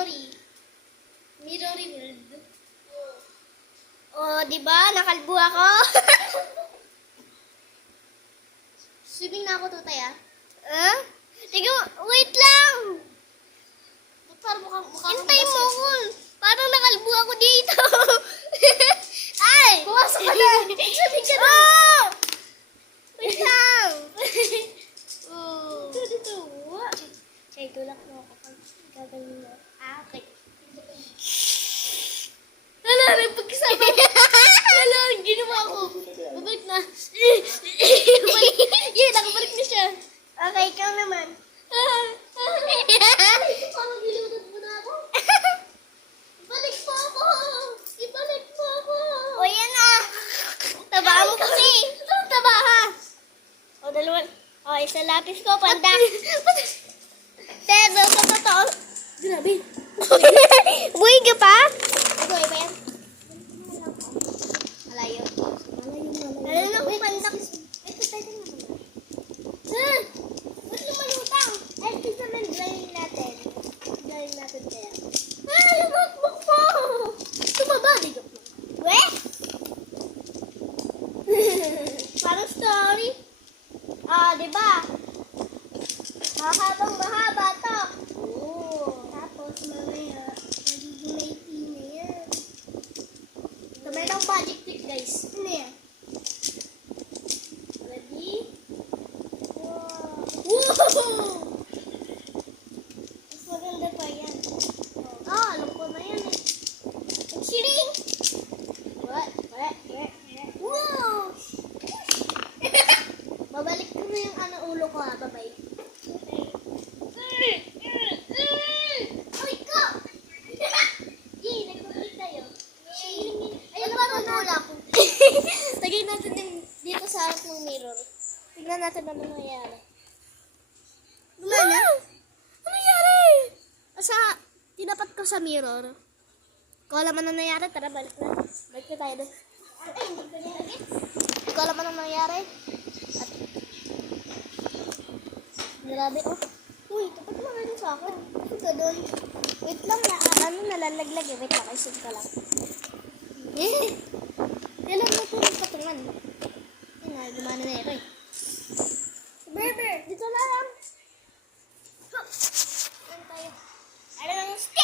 Mirrory world. Oh, di ba? Nakalbo ako. Swimming na ako, tutay ah. Tingnan, wait lang. Ba't parang mukhang Hintay mo ko. Parang nakalbo ako dito. Ay! Pumasok ka na. Swimming ka na. Oh! Wait lang. Oh. Dito. Say, tulak mo ako pag gagawin mo. Okay. Wala, nagpagkasama. Wala, ginawa ko. Babalik na. Yun, nakabalik na siya. Okay, ikaw naman. Parang nilunod mo na ako. Ibalik mo ako. Ibalik mo ako. O, yan na. Taba mo kasi. Ang taba ha. O, dalawa. O, isa lapis ko, pandak. Teso, sa totoo. Grabe. Buhay ka pa? Buhay ba yan? Malayo. Malayo. Lalo na kung pandak. Ito, tayo naman. Ba't lumalutang? Ay, pizza man, drawing natin. Drawing natin kaya. Ay, notebook mo. Tumaba, di joke lang. We? Parang story. Ah, di ba? Mahabang mahaba to. Oo. Tapos mamaya, magiging may na yan. Kamay ng magic trick, guys. Ano yan? Ready? Wow. Woo! Mas maganda pa yan. Ah, alam ko na yan eh. Chiring! What? Wow! Babalik ko na yung ulo ko ha, babay. Uy, ko! Yay, nagbabalik tayo. Ayun, parang wala ko. Lagay natin yung dito sa harap ng mirror. Tignan natin ano nangyayari. Gumana? Ano nangyari? Asa, tinapat ko sa mirror. Kung alam ano nangyari, tara balik na. Balik na tayo doon. Ay, hindi ko nilagay. Hindi ko alam ano nangyari. At, grabe oh. Uy, tapat mo nga sa akin. Ano ka doon? Wait lang na, nalalaglag eh. Wait lang, isip ka lang. Kailan mo ito nagpatungan? Yun na, gumana na ito eh.